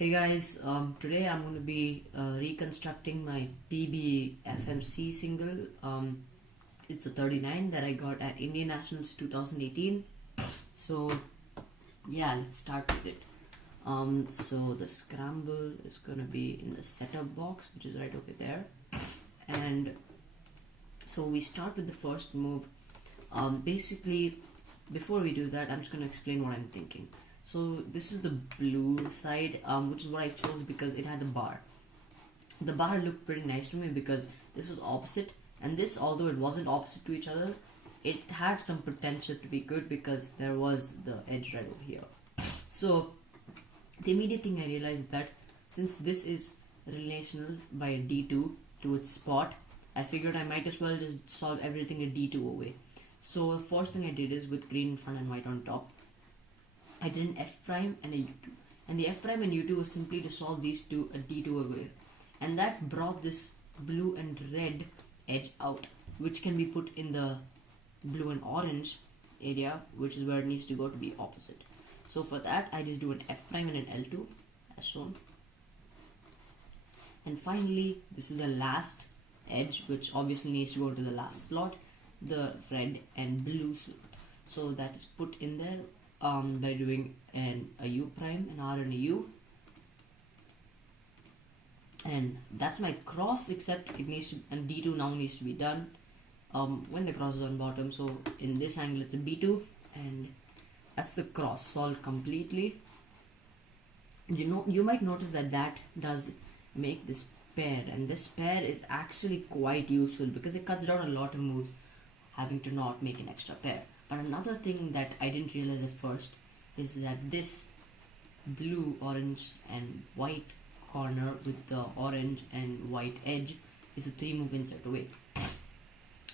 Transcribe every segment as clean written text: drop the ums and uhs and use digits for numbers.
Hey guys, today I'm going to be reconstructing my PB FMC single. It's a 39 that I got at Indian Nationals 2018. So yeah, let's start with it. So the scramble is going to be in the setup box, which is right over there. And so we start with the first move. Basically, before we do that, I'm just going to explain what I'm thinking. So this is the blue side, which is what I chose because it had the bar. The bar looked pretty nice to me because this was opposite, and this, although it wasn't opposite to each other, it had some potential to be good because there was the edge right over here. So the immediate thing I realized is that since this is relational by a D2 to its spot, I figured I might as well just solve everything a D2 away. So the first thing I did is, with green in front and white on top, I did an F prime and a U2. And the F prime and U2 was simply to solve these two a D2 away. And that brought this blue and red edge out, which can be put in the blue and orange area, which is where it needs to go to be opposite. So for that, I just do an F prime and an L2 as shown. And finally, this is the last edge, which obviously needs to go to the last slot, the red and blue slot. So that is put in there by doing a U prime, an R and a U, and that's my cross, except it needs to, and D2 now needs to be done when the cross is on bottom. So in this angle it's a B2, and that's the cross solved completely. You might notice that does make this pair, and this pair is actually quite useful because it cuts down a lot of moves having to not make an extra pair. But another thing that I didn't realize at first is that this blue, orange and white corner with the orange and white edge is a 3-move insert away.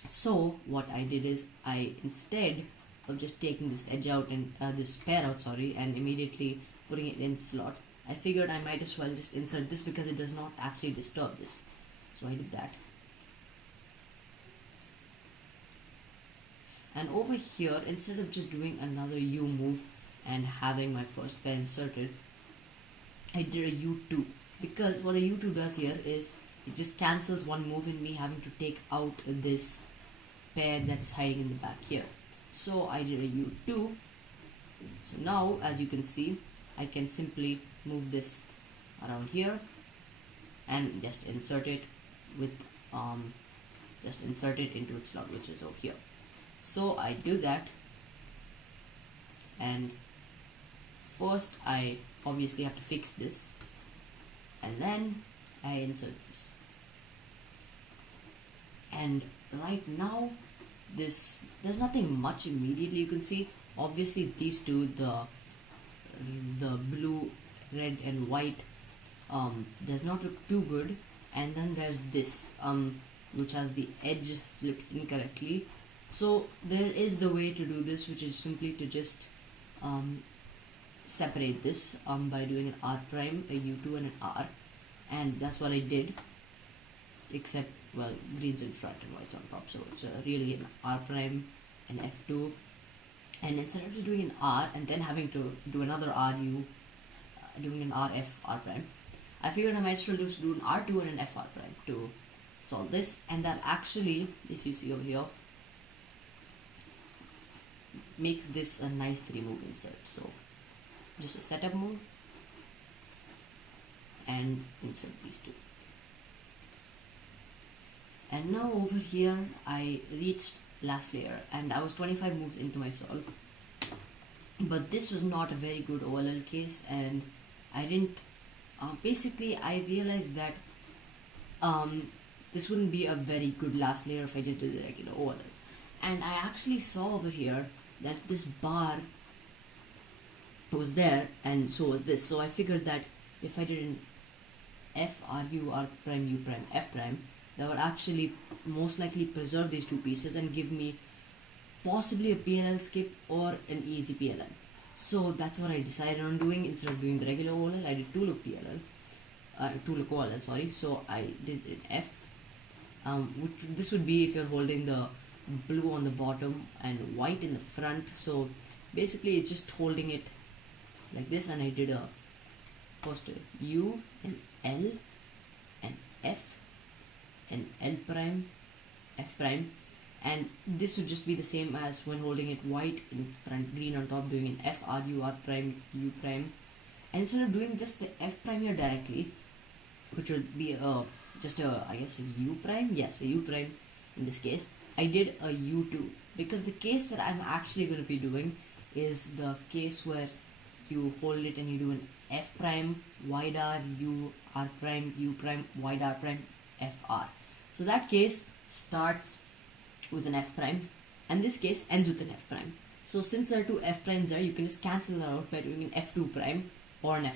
So what I did is, I, instead of just taking this edge out and this pair out, and immediately putting it in slot, I figured I might as well just insert this because it does not actually disturb this. So I did that. And over here, instead of just doing another U move and having my first pair inserted, I did a U2. Because what a U2 does here is, it just cancels one move in me having to take out this pair that is hiding in the back here. So I did a U2. So now, as you can see, I can simply move this around here and just insert it with, just insert it into its slot, which is over here. So I do that, and first I obviously have to fix this, and then I insert this. And right now there's nothing much immediately you can see. Obviously these two, the blue, red and white, does not look too good. And then there's this which has the edge flipped incorrectly. So there is the way to do this, which is simply to just separate this by doing an R prime, a U2 and an R, and that's what I did, except, well, green's in front and white's on top, so it's really an R prime, an F2, and instead of just doing an R and then having to do another RU, doing an RF R prime, I figured I might as well just do an R2 and an FR prime to solve this. And that actually, if you see over here, makes this a nice 3-move insert. So just a setup move and insert these two. And now over here I reached last layer and I was 25 moves into my solve, but this was not a very good OLL case, and I didn't basically I realized that this wouldn't be a very good last layer if I just did the regular OLL. And I actually saw over here that this bar was there, and so was this. So I figured that if I did an F, R, U, R prime, U prime, F prime, that would actually most likely preserve these two pieces and give me possibly a PLL skip or an easy PLL. So that's what I decided on doing. Instead of doing the regular OLL, I did 2-look PLL, 2-look OLL, sorry. So I did an F, which this would be if you're holding the blue on the bottom and white in the front. So basically it's just holding it like this, and I did a first a U, an L, an F, an L prime, F prime, and this would just be the same as when holding it white in front, green on top, doing an F, R, U, R prime, U prime. And instead of doing just the F prime here directly, which would be just a, I guess, a U prime, yes, a U prime in this case, I did a U2, because the case that I'm actually going to be doing is the case where you hold it and you do an F prime, wide R, U, R prime, U prime, wide R prime, F, R. So that case starts with an F prime, and this case ends with an F prime. So since there are two F primes there, you can just cancel that out by doing an F2 prime or an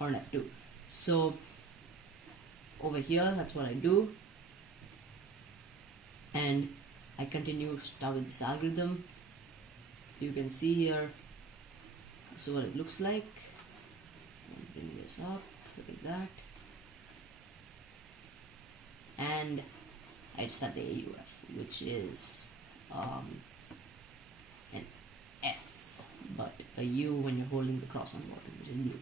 F2. So over here, that's what I do, and I continue start with this algorithm. You can see here, so what it looks like. I'll bring this up like that, and I start the AUF, which is an F, but a U when you're holding the cross on bottom, which is blue.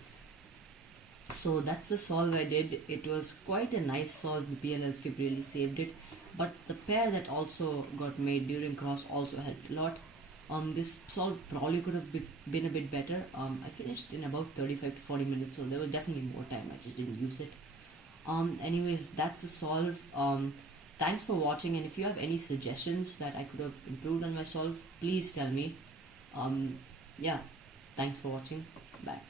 So that's the solve I did. It was quite a nice solve. The PLL Skip really saved it, but the pair that also got made during cross also helped a lot. This solve probably could have been a bit better. I finished in about 35 to 40 minutes, so there was definitely more time. I just didn't use it. Anyways, that's the solve. Thanks for watching, and if you have any suggestions that I could have improved on my solve, please tell me. Yeah, thanks for watching. Bye.